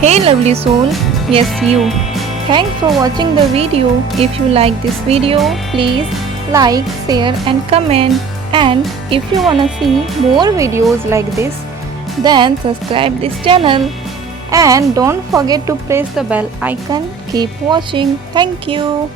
Hey lovely soul, yes you. Thanks for watching the video. If you like this video, please like, share and comment. And if you wanna see more videos like this, then subscribe this channel. And don't forget to press the bell icon. Keep watching. Thank you.